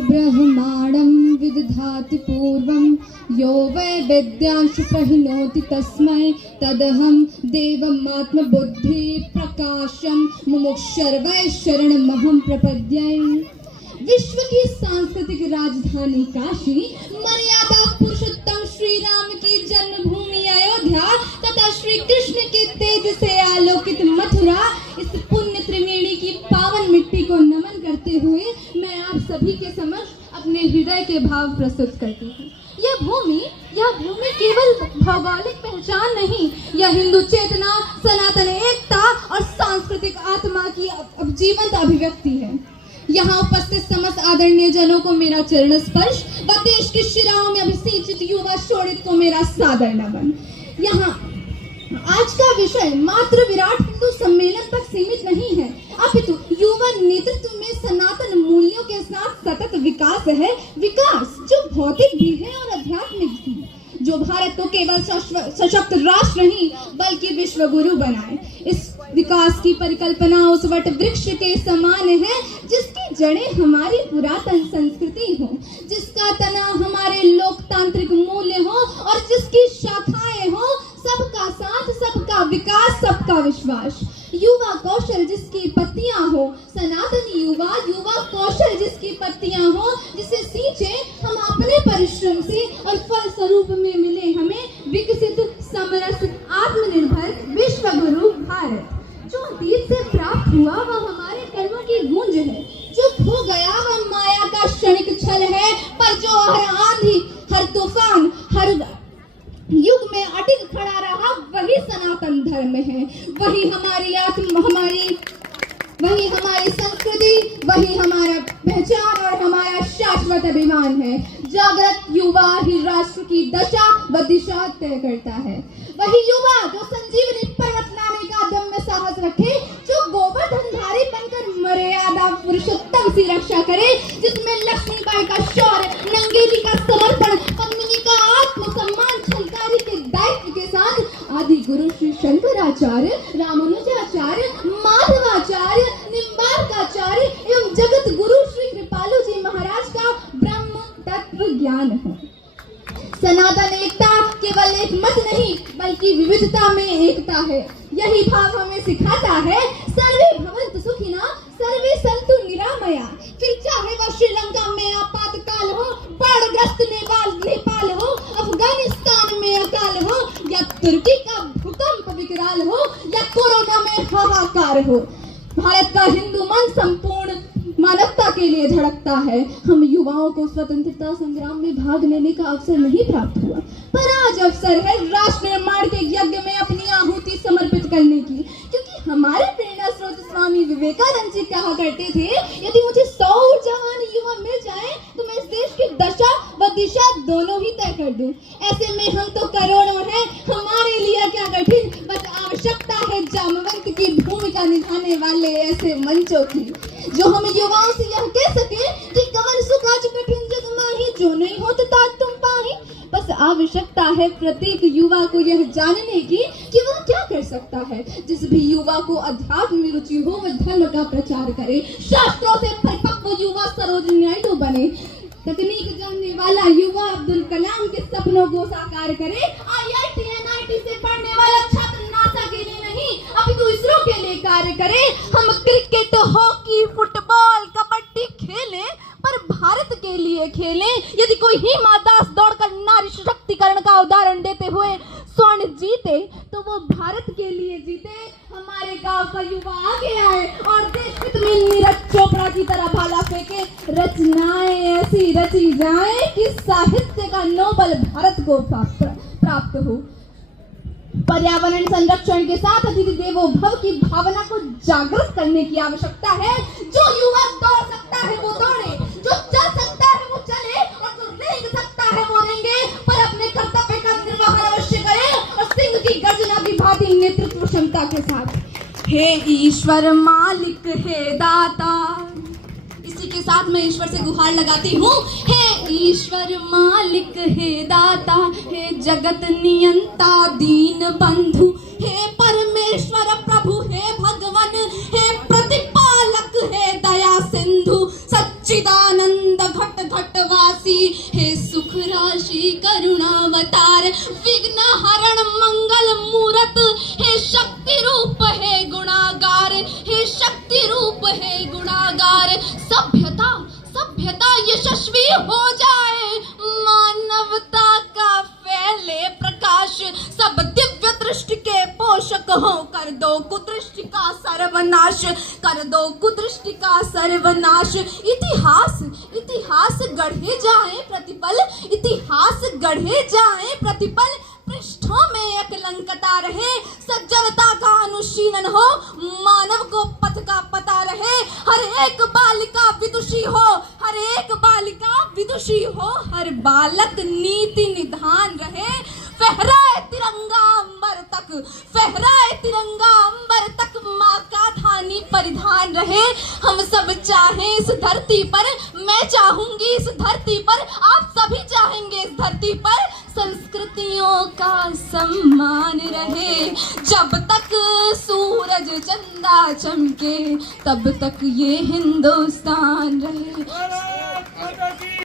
ब्रह्माणं विदधाति पूर्वं यो वै वेद्यांश प्रहिणोति तस्मै तदहं देवमात्मबुद्धि प्रकाशं मुमुक्षुर्वै शरणमहं प्रपद्ये। विश्व की सांस्कृतिक राजधानी काशी, मर्यादा पुरुषोत्तम श्री राम की जन्मभूमि अयोध्या तथा श्री कृष्ण के तेज से आलोकित मथुरा, इस पुण्य त्रिवेणी की पावन मिट्टी को नमन करते हुए मैं आप सभी के समक्ष अपने हृदय के भाव प्रस्तुत करती हूँ। यह भूमि केवल भौगोलिक पहचान नहीं, यह हिंदू चेतना, सनातन एकता और सांस्कृतिक आत्मा की जीवंत अभिव्यक्ति है। यहाँ उपस्थित समस्त आदरणीय जनों को मेरा चरण स्पर्श व देश के शिराओं में अभिसिंचित युवा शोणित को मेरा सादर नमन। यहाँ आज का विषय मात्र विराट हिंदू सम्मेलन तक सीमित नहीं है, अपितु युवा नेतृत्व में सनातन मूल्यों के साथ सतत विकास है। विकास जो भौतिक भी है और आध्यात्मिक भी, जो भारत को केवल सशक्त राष्ट्र नहीं बल्कि विश्व गुरु बनाए। इस विकास की परिकल्पना उस वट वृक्ष के समान है जिसकी जड़ें हमारी पुरातन संस्कृति हो, जिसका तना हमारे लोकतांत्रिक मूल्य हो और जिसकी शाखाएं हो सबका साथ, सबका विकास, सबका विश्वास। युवा कौशल जिसकी पत्तियां हो, सनातनी युवा कौशल जिसकी पत्तियां हो, जिसे सींचे हम अपने परिश्रम से और फल स्वरूप में मिले हमें विकसित, समरस, आत्मनिर्भर विश्व गुरु भारत। जो अतीत से प्राप्त हुआ वह हमारे कर्मों की गूंज है, जो खो गया वह माया का क्षणिक छल है, पर जो हर आंधी, हर तूफान, हर युग में अटिक खड़ा रहा वही सनातन धर्म है। वही हमारी संस्कृति, वही हमारा पहचान और हमारा शाश्वत अभिमान है। जागृत युवा ही राष्ट्र की दशा व दिशा तय करता है। वही युवा जो संजीवनी पर्वत लाने का दम्य साहस रखे, जो गोवर्धनधारी बनकर मर्यादा पुरुषोत्तम की रक्षा करे, जिसमें लक्ष्मीबाई का शौर्य, नंगेली का समर्पण, पद्मिनी का आत्मसम्मान, छलकारी के दायित्व के साथ आदि गुरु श्री शंकराचार्य, रामानुजाचार्य, माधवाचार्य, निम्बार्काचार्य एवं जगत गुरु श्री कृपालु जी महाराज का ब्रह्म तत्व ज्ञान हो। सनातन एकता केवल एक मत नहीं बल्कि विविधता में एकता है। यही भाव हमें सिखाता है सर्वे भवन्तु सुखिनः, सर्वे सन्तु निरामया। फिर चाहे वह श्रीलंका में आपातकाल हो, बाढ़ग्रस्त नेपाल हो, अफगानिस्तान में अकाल हो, या तुर्की का भूकंप विकराल हो, या कोरोना में हाहाकार हो, भारत का हिंदू मन संपूर्ण मानवता के लिए धड़कता है। हम युवाओं को स्वतंत्रता संग्राम में भाग लेने का अवसर नहीं प्राप्त हुआ, पर आज अवसर है राष्ट्र निर्माण के यज्ञ में अपनी आहुति समर्पित करने की, क्योंकि हमारे प्रेरणा स्रोत स्वामी विवेकानंद जी कहा करते थे, यदि मुझे 100 ऊर्जावान युवा मिल जाए तो मैं इस देश की दशा व दिशा दोनों ही तय कर दूं। ऐसे में हम तो करोड़ों हैं, हमारे लिए क्या कठिन, बस आवश्यकता है जामवंत की भूमिका निभाने वाले ऐसे मंचों की, जो हम युवाओं से यह कह सके कि कवन सुख आज कठिन जग माही, जो नहीं होता तात तुम पाही। बस आवश्यकता है प्रत्येक युवा को यह जानने की कि वह क्या कर सकता है। जिस भी युवा को अध्यात्म में रुचि हो वह धर्म का प्रचार करे, शास्त्रों से परिपक्व युवा सरोजिनी नायडू बने, तकनीक जानने वाला युवा अब्दुल कलाम के सपनों को साकार करे, IIT NIT से पढ़ने वाला छात्र नासा के लिए नहीं अपितु इसरो के लिए कार्य करे। हम क्रिकेट, हॉकी, फुटबॉल, कबड्डी खेलें पर भारत के लिए खेलें। यदि कोई हिमा दास दौड़कर नारी सशक्तिकरण का उदाहरण देते हुए स्वर्ण जीते तो वो भारत के लिए जीते। हमारे गांव का युवा आगे आए और देश हित में नीरज चोपड़ा की तरह भाला फेंके, रचनाएं ऐसी रची जाए कि साहित्य का नोबेल भारत को प्राप्त हो। पर्यावरण संरक्षण के साथ अतिथि देवो भव की भावना को जागृत करने की आवश्यकता है। जो युवा दौड़ सकता है वो दौड़े, जो चल सकता है वो चले और जो रेंग सकता है वो रेंगे, पर अपने कर्तव्य का निर्वहन अवश्य करे और सिंह की गर्जना की भांति नेतृत्व क्षमता के साथ। हे ईश्वर मालिक, हे दाता, इसी के साथ मैं ईश्वर से गुहार लगाती हूँ। हे ईश्वर मालिक, हे दाता, हे जगत नियंता दीन बंधु, हे परमेश्वर प्रभु, हे भगवान, हे प्रतिपालक, हे दया सिंधु, सत्य सच्चिदानंद घट घटवासी, हे सुख राशि करुणावतार, विघ्न हरण मंगल मूरत, हे शक्ति रूप है गुणागार, हे शक्ति रूप है गुणागार। सभ्यता सभ्यता यशस्वी हो जाए, मानवता का फैले प्रकाश, सब दिव्य दृष्टि के पोषक हो, कर दो कुदृष्टि का सर्वनाश, कर दो कुदृष्टि का सर्वनाश। इतिहास इतिहास गढ़े जाए प्रतिपल, इतिहास गढ़े जाए प्रतिपल, पृष्ठों में अकलंकता रहे, सज्जनता का अनुशीलन हो, मानव को पथ का पता रहे, हर एक बालिका विदुषी हो, हर एक बालिका विदुषी हो, हर बालक नीति निधान रहे, फहराए तिरंगा अंबर तक, फहराए तिरंगा अंबर तक, माँ का धानी परिधान रहे। हम सब चाहें इस धरती पर, मैं चाहूंगी इस धरती पर, आप सभी चाहेंगे इस धरती पर, संस्कृतियों का सम्मान रहे। जब तक सूरज चंदा चमके, तब तक ये हिंदुस्तान रहे।